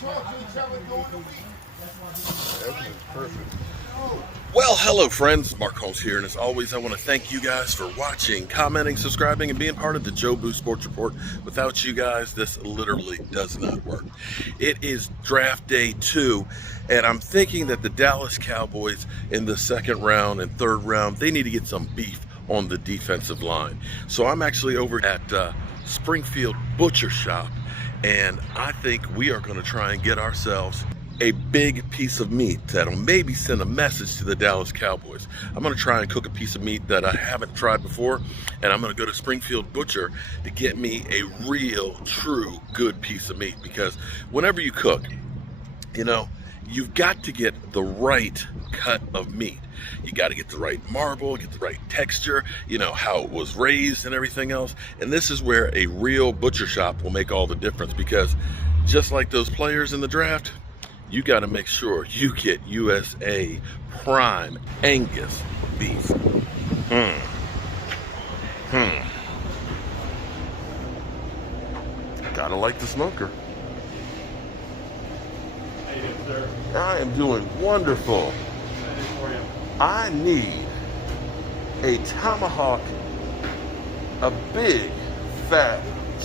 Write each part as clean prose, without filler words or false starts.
talk to each other during the week. Everything's perfect. Well, hello friends, Mark Holmes here, and as always I want to thank you guys for watching, commenting, subscribing, and being part of the Joe Boo Sports Report. Without you guys, this literally does not work. It is draft day 2, and I'm thinking that the Dallas Cowboys in the second round and third round, they need to get some beef on the defensive line. So I'm actually over at Springfield Butcher Shop, and I think we are going to try and get ourselves a big piece of meat that'll maybe send a message to the Dallas Cowboys. I'm going to try and cook a piece of meat that I haven't tried before, and I'm going to go to Springfield Butcher to get me a real, true, good piece of meat, because whenever you cook, you know, you've got to get the right cut of meat. You got to get the right marble, get the right texture, you know, how it was raised and everything else. And this is where a real butcher shop will make all the difference, because just like those players in the draft, you got to make sure you get USA prime Angus beef. Gotta like the smoker. How you doing, sir? I am doing wonderful. I need a tomahawk, a big, fat,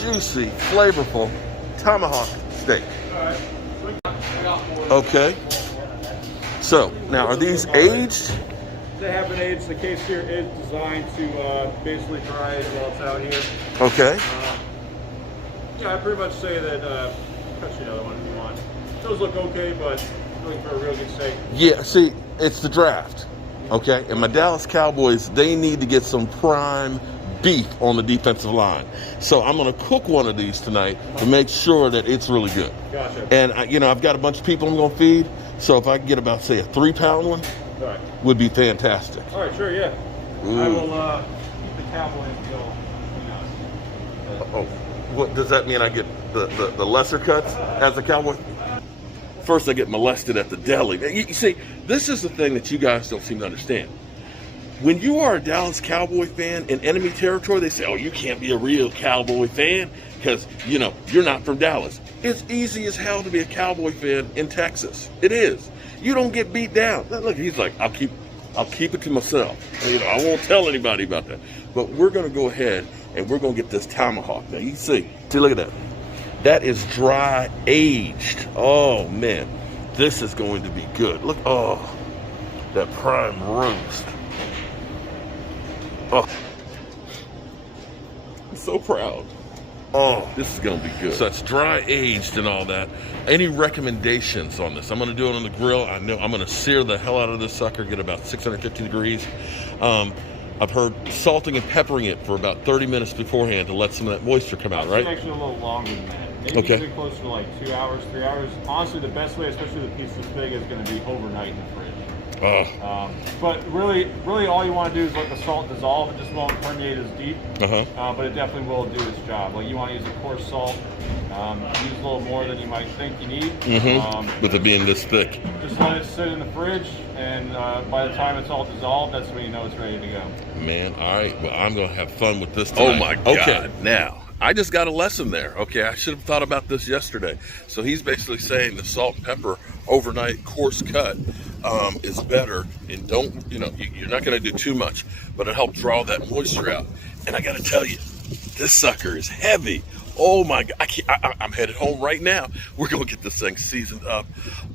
juicy, flavorful tomahawk steak. All right. Okay. So, now are these aged? They have been aged. The case here is designed to basically dry it while it's out here. Okay. Yeah, I pretty much say that, cut you another one if you want. Those look okay, but looking for a real good steak. Yeah, see, it's the draft. Okay, and my Dallas Cowboys, they need to get some prime beef on the defensive line. So I'm going to cook one of these tonight to make sure that it's really good. Gotcha. And, you know, I've got a bunch of people I'm going to feed. So if I can get about, say, a 3-pound one, All right. would be fantastic. All right, sure, yeah. Ooh. I will keep the cowboy deal. Oh, what does that mean? I get the lesser cuts as a cowboy? First, I get molested at the deli. You see, this is the thing that you guys don't seem to understand. When you are a Dallas Cowboy fan in enemy territory, they say, oh, you can't be a real Cowboy fan because, you know, you're not from Dallas. It's easy as hell to be a Cowboy fan in Texas. It is. You don't get beat down. Look, he's like, I'll keep it to myself. You know, I won't tell anybody about that. But we're going to go ahead and we're going to get this tomahawk. Now, you see, look at that. That is dry aged. Oh, man. This is going to be good. Look, oh, that prime roast. Oh, I'm so proud. Oh, this is going to be good. So it's dry aged and all that. Any recommendations on this? I'm going to do it on the grill. I know I'm going to sear the hell out of this sucker, get about 650 degrees. I've heard salting and peppering it for about 30 minutes beforehand to let some of that moisture come out, right? Actually a little longer than that. Maybe Okay. closer to like 2 hours, 3 hours. Honestly, the best way, especially the piece this big, is going to be overnight in the fridge. But really all you want to do is let the salt dissolve. It just won't permeate as deep, but it definitely will do its job. Like, you want to use a coarse salt, use a little more than you might think you need. With it being this thick. Just let it sit in the fridge, and by the time it's all dissolved, that's when you know it's ready to go. Man, all right. Well, I'm going to have fun with this tonight. Oh, my God. Okay. Now, I just got a lesson there. Okay, I should have thought about this yesterday. So he's basically saying the salt and pepper overnight coarse cut is better, and don't, you know, you're not going to do too much, but it helps draw that moisture out. And I got to tell you, this sucker is heavy. Oh my God, I'm headed home right now. We're going to get this thing seasoned up.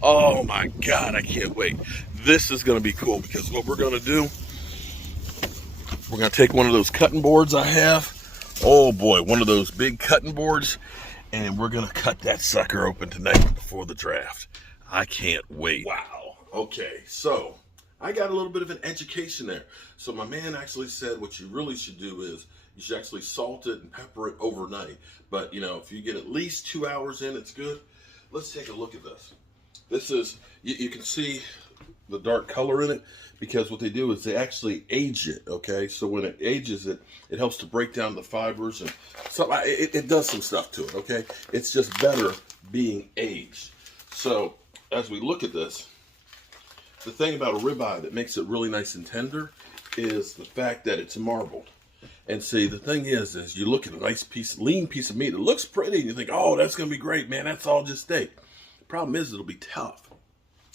Oh my God, I can't wait. This is going to be cool, because what we're going to do, we're going to take one of those cutting boards I have. Oh boy, one of those big cutting boards, and we're going to cut that sucker open tonight before the draft. I can't wait. Wow. Okay, so I got a little bit of an education there. So my man actually said what you really should do is you should actually salt it and pepper it overnight. But, you know, if you get at least 2 hours in, it's good. Let's take a look at this. This is, you can see the dark color in it, because what they do is they actually age it, okay? So when it ages it, it helps to break down the fibers, and it does some stuff to it, okay? It's just better being aged. So as we look at this, the thing about a ribeye that makes it really nice and tender is the fact that it's marbled. And see, the thing is you look at a nice piece, lean piece of meat, it looks pretty, and you think, oh, that's going to be great, man, that's all just steak. Problem is, it'll be tough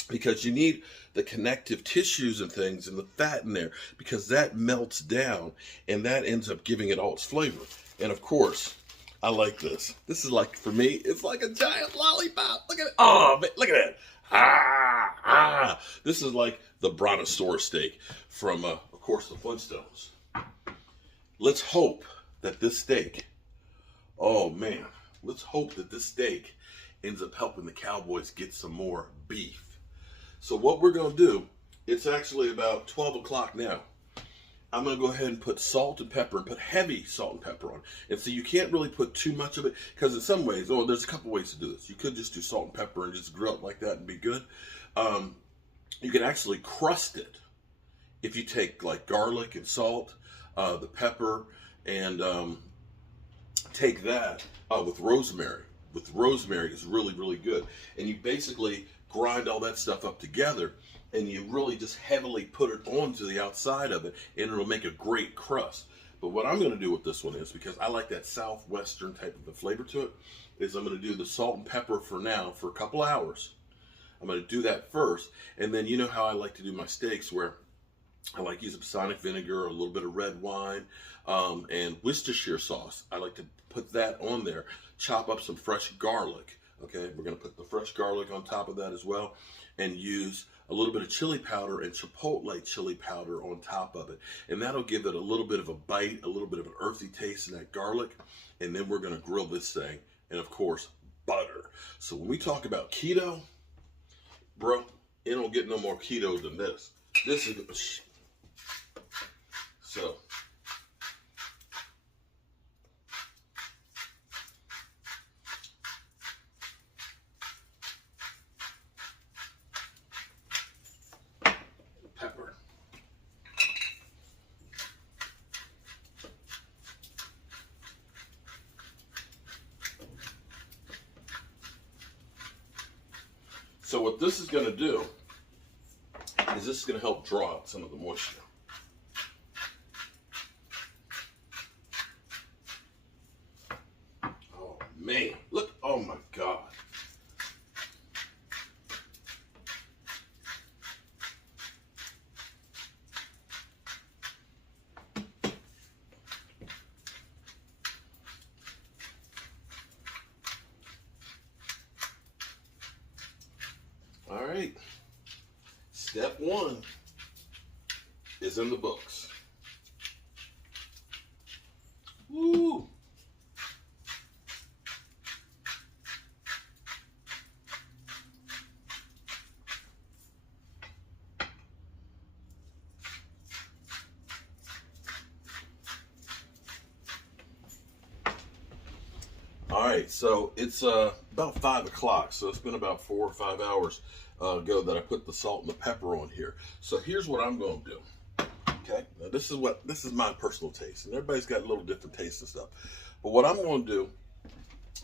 because you need the connective tissues and things and the fat in there, because that melts down and that ends up giving it all its flavor. And of course, I like this. This is like, for me, it's like a giant lollipop. Look at it. Oh, man, look at that. This is like the brontosaurus steak from, of course, the Flintstones. Let's hope that this steak, oh man, let's hope that this steak ends up helping the Cowboys get some more beef. So what we're going to do, it's actually about 12 o'clock now. I'm going to go ahead and put salt and pepper, and put heavy salt and pepper on. And so you can't really put too much of it, because in some ways, there's a couple ways to do this. You could just do salt and pepper and just grill it like that and be good. You can actually crust it if you take like garlic and salt, the pepper, and take that with rosemary. With rosemary is really, really good. And you basically grind all that stuff up together, and you really just heavily put it onto the outside of it, and it'll make a great crust. But what I'm going to do with this one is, because I like that southwestern type of a flavor to it, is I'm going to do the salt and pepper for now for a couple hours. I'm going to do that first, and then you know how I like to do my steaks, where I like using balsamic vinegar, a little bit of red wine, and Worcestershire sauce. I like to put that on there. Chop up some fresh garlic. Okay, we're going to put the fresh garlic on top of that as well, and use a little bit of chili powder and chipotle chili powder on top of it. And that'll give it a little bit of a bite, a little bit of an earthy taste in that garlic. And then we're going to grill this thing. And of course, butter. So when we talk about keto, bro, it don't get no more keto than this. This is, so. Pepper. So what this is going to do is this is going to help draw out some of the moisture. Oh man, look, oh my God. All right, step one is in the books. Woo! All right, so it's about 5 o'clock, so it's been about 4 or 5 hours ago that I put the salt and the pepper on here. So here's what I'm going to do. Okay, now this is my personal taste, and everybody's got a little different taste and stuff. But what I'm going to do,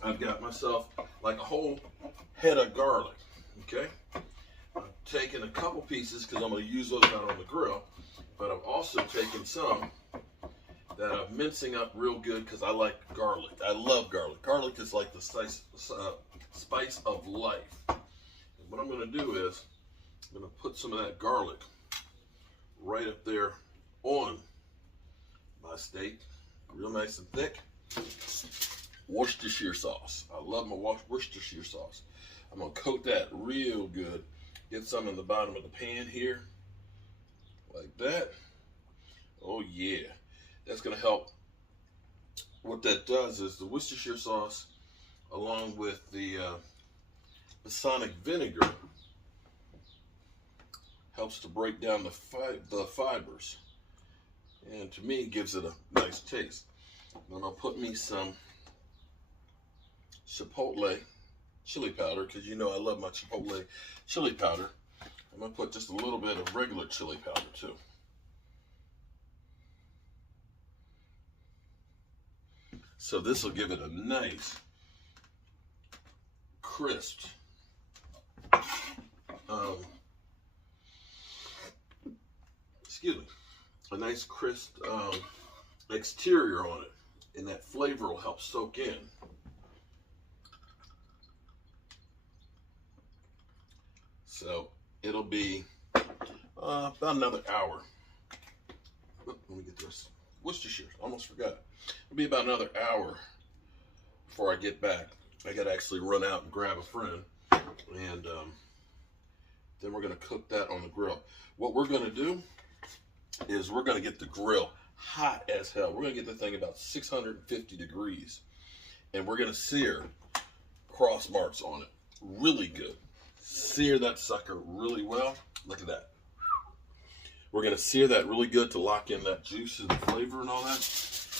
I've got myself like a whole head of garlic. Okay, I'm taking a couple pieces because I'm going to use those out on the grill, but I'm also taking some that I'm mincing up real good because I like garlic. I love garlic. Garlic is like the spice of life. And what I'm going to do is I'm going to put some of that garlic right up there on my steak, real nice and thick. Worcestershire sauce. I love my Worcestershire sauce. I'm going to coat that real good. Get some in the bottom of the pan here, like that. Oh yeah. That's going to help. What that does is the Worcestershire sauce, along with the balsamic vinegar, helps to break down the fibers, and to me gives it a nice taste. Then I'll put me some chipotle chili powder, because you know I love my chipotle chili powder. I'm going to put just a little bit of regular chili powder too. So this will give it a nice, crisp, a nice crisp exterior on it, and that flavor will help soak in. So it'll be about another hour. Oh, let me get this. Worcestershire, almost forgot. It'll be about another hour before I get back. I gotta actually run out and grab a friend, and then we're gonna cook that on the grill. What we're gonna do is we're gonna get the grill hot as hell. We're gonna get the thing about 650 degrees, and we're gonna sear cross marks on it really good. Sear that sucker really well. Look at that. We're gonna sear that really good to lock in that juice and the flavor and all that.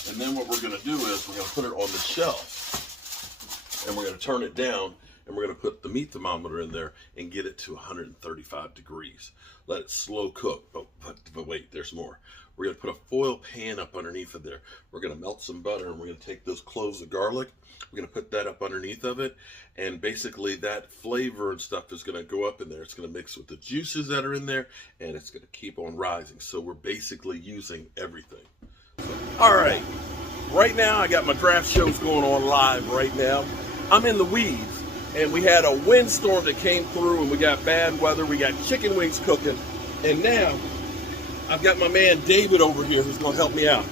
And then what we're gonna do is we're gonna put it on the shelf, and we're gonna turn it down, and we're gonna put the meat thermometer in there and get it to 135 degrees. Let it slow cook. But wait, there's more. We're gonna put a foil pan up underneath of there. We're gonna melt some butter, and we're gonna take those cloves of garlic. We're gonna put that up underneath of it, and basically that flavor and stuff is gonna go up in there. It's gonna mix with the juices that are in there, and it's gonna keep on rising. So we're basically using everything. All right, right now I got my draft shows going on live right now. I'm in the weeds, and we had a windstorm that came through, and we got bad weather. We got chicken wings cooking, and now I've got my man David over here who's gonna help me out.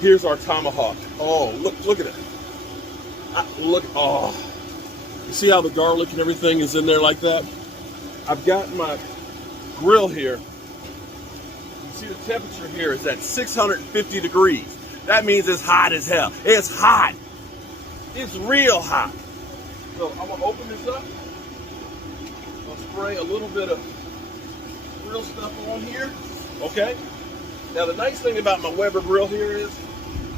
Here's our tomahawk. Oh, look at it. Oh, you see how the garlic and everything is in there like that? I've got my grill here. You see the temperature here is at 650 degrees. That means it's hot as hell. It's hot. It's real hot. So I'm gonna open this up. I'll spray a little bit of grill stuff on here. Okay. Now the nice thing about my Weber grill here is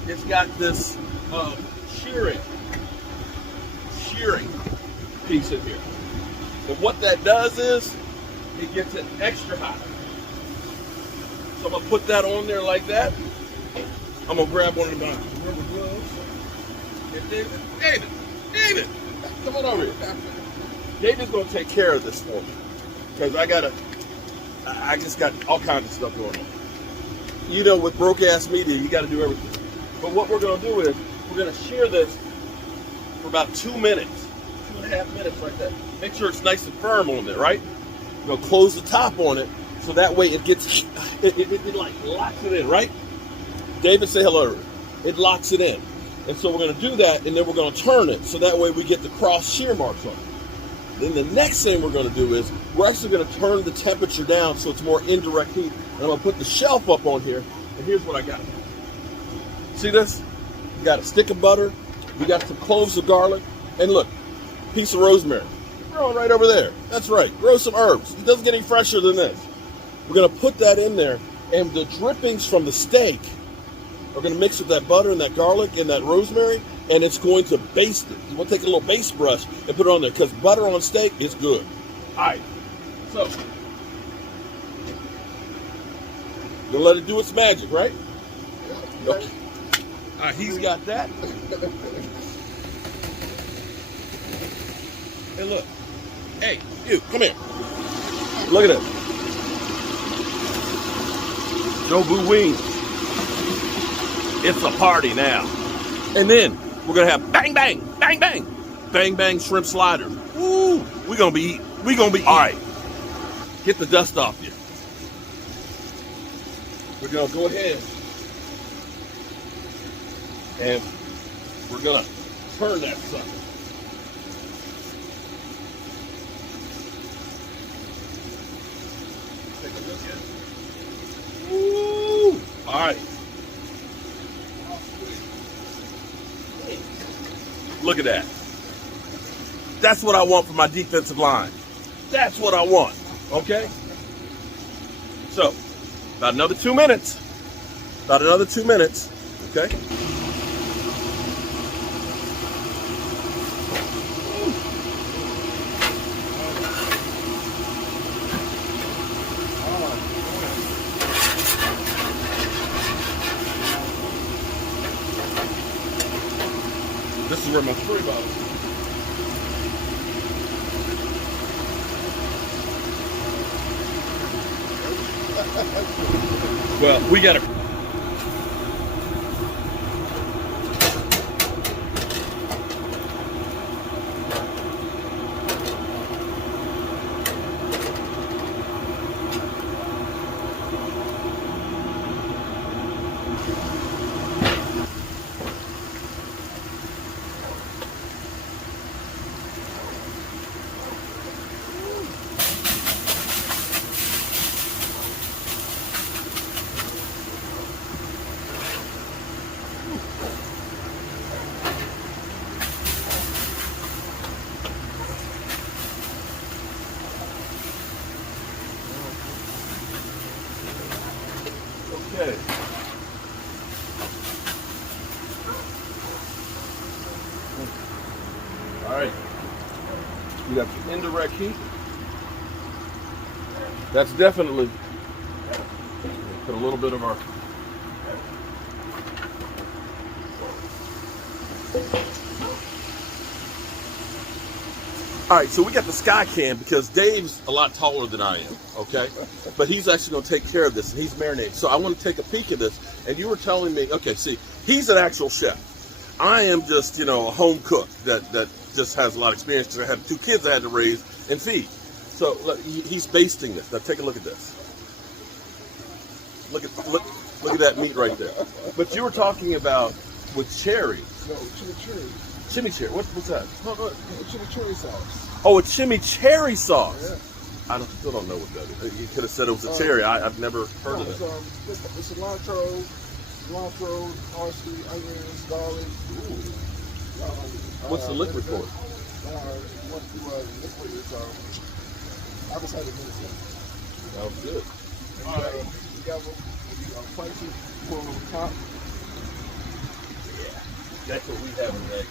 it's got this shearing piece in here. And what that does is it gets it extra hot. So I'm gonna put that on there like that. I'm gonna grab one of my rubber gloves. And David, come on over here. David's gonna take care of this for me, because I just got all kinds of stuff going on. You know, with broke ass media, you gotta do everything. But what we're gonna do is we're gonna shear this for about 2 minutes, 2.5 minutes right there. Make sure it's nice and firm on there, right? We're gonna close the top on it, so that way it gets, it like locks it in, right? David, say hello. It locks it in. And so we're gonna do that, and then we're gonna turn it, so that way we get the cross shear marks on it. Then the next thing we're gonna do is we're actually gonna turn the temperature down so it's more indirect heat. And I'm gonna put the shelf up on here, and here's what I got. See this? We got a stick of butter, we got some cloves of garlic, and look, piece of rosemary. Growing right over there. That's right, grow some herbs. It doesn't get any fresher than this. We're gonna put that in there, and the drippings from the steak are gonna mix with that butter and that garlic and that rosemary, and it's going to baste it. You want to take a little base brush and put it on there, because butter on steak is good. All right, so gonna let it do its magic, right? Okay. All right, he's got that. And look, hey, you, come here. Look at it. Jobu wings. It's a party now. And then we're gonna have bang bang, bang bang, bang bang shrimp sliders. Woo! We're gonna be eating. All right, get the dust off you. We're gonna go ahead and we're gonna turn that sucker. Take a look at it. Woo! All right. Look at that. That's what I want for my defensive line. That's what I want, okay? So, about another 2 minutes. Okay? This is where my spray bottle is. Well, we got to. right. We got the indirect heat. That's definitely, put a little bit of our All right, so we got the sky cam because Dave's a lot taller than I am, okay? But he's actually going to take care of this, and he's marinating. So I want to take a peek at this. And you were telling me, okay, see, he's an actual chef. I am just, a home cook that just has a lot of experience because I had 2 kids I had to raise and feed. So look, he's basting this. Now take a look at this. Look at that meat right there. But you were talking about with cherries. No, chimichurri. Chimichurri. What's that? Chimichurri sauce. Oh, a chimichurri sauce. Yeah. I still don't know what that is. You could have said it was a cherry. I've never heard of it. It's cilantro, parsley, onions, garlic. What's the liquid for it? Liquid is apple cider vinegar. Sounds good. You got spicy pour on top. That's what we have today.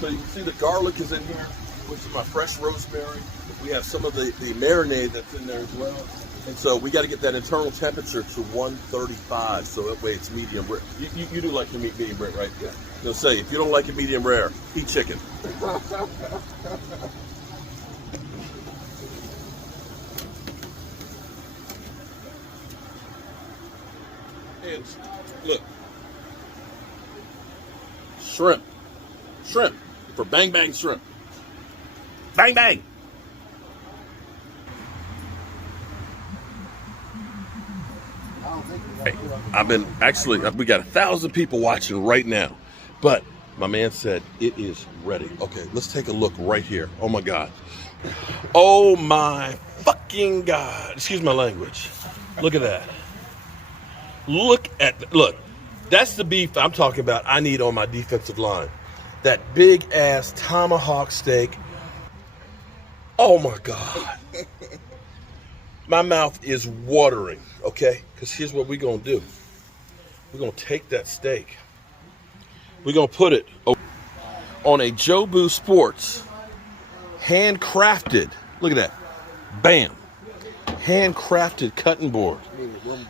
So you can see the garlic is in here, which is my fresh rosemary. We have some of the marinade that's in there as well. And so we got to get that internal temperature to 135, so that way it's medium rare. You do like your meat medium rare, right? Yeah. They'll say, if you don't like it medium rare, eat chicken. And look. Shrimp for bang bang shrimp. Bang bang. Hey, we got 1,000 people watching right now, but my man said it is ready. Okay, let's take a look right here. Oh my God. Oh my fucking God. Excuse my language. Look at that. Look. That's the beef I'm talking about. I need on my defensive line. That big ass Tomahawk Steak. Oh my God. My mouth is watering, okay? Because here's what we're going to do. We're going to take that steak. We're going to put it on a Jobu Sports handcrafted. Look at that. Bam. Handcrafted cutting board.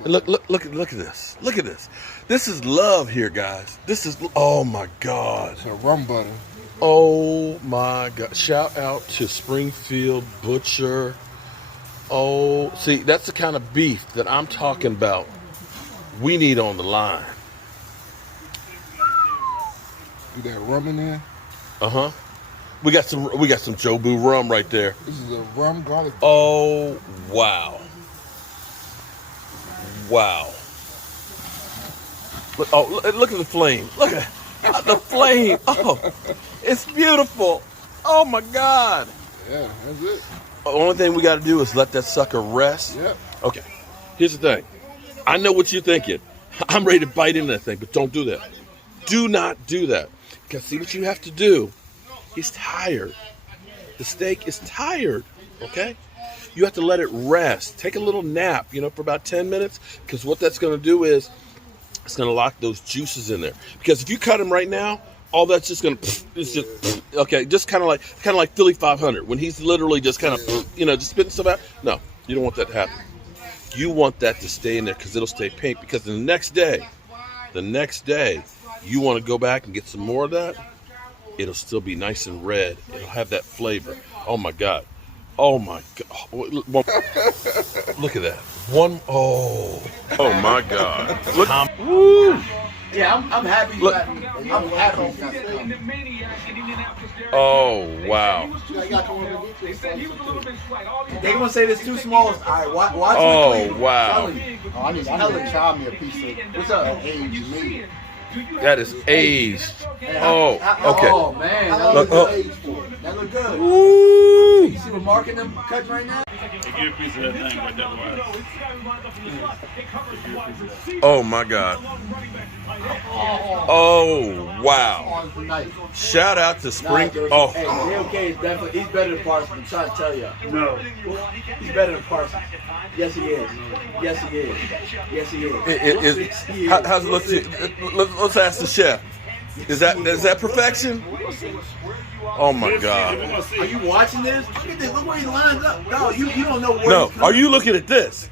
And look at this. Look at this. This is love here, guys. This is, oh my God. It's a rum butter. Oh my God. Shout out to Springfield Butcher. Oh, see, that's the kind of beef that I'm talking about. We need on the line. You got rum in there? Uh-huh. We got some Jobu rum right there. This is a rum garlic. Oh, wow. Wow. Look at the flame. Look at the flame. Oh, it's beautiful. Oh my God. Yeah, that's it. The only thing we got to do is let that sucker rest. Yep. Okay. Here's the thing. I know what you're thinking. I'm ready to bite into that thing, but don't do that. Do not do that. Because see what you have to do. He's tired. The steak is tired. Okay? You have to let it rest. Take a little nap, for about 10 minutes. Because what that's going to do is it's going to lock those juices in there. Because if you cut them right now, all that's just going to, okay, just kind of like Philly 500 when he's literally just kind of, just spitting stuff out. No, you don't want that to happen. You want that to stay in there because it'll stay pink. Because the next day, you want to go back and get some more of that. It'll still be nice and red. It'll have that flavor. Oh my God. Oh my God. Look at that. Oh my God. Look. Woo. Yeah, I'm happy. Look. I'm happy. Oh wow. They gonna say this too small. All right, watch. Oh wow. I need to try me a piece of What's up? aged meat. That is aged. Oh, okay. Oh man, Look, that look good. Woo. You see what marking them cutting right now? Get a piece of that thing right there, boy. Oh my God. Oh wow. Shout out to Spring. Oh. Hey, JOK is definitely, he's better than Parsons. I'm trying to tell you. No. He's better than Parsons. Yes, he is. Yes, he is. Yes, he is. How's it look to you? Let's ask the chef. Is that perfection? Oh my God! Are you watching this? Look at this. Look where he lines up. No, you don't know where. No, he's coming are you looking at this?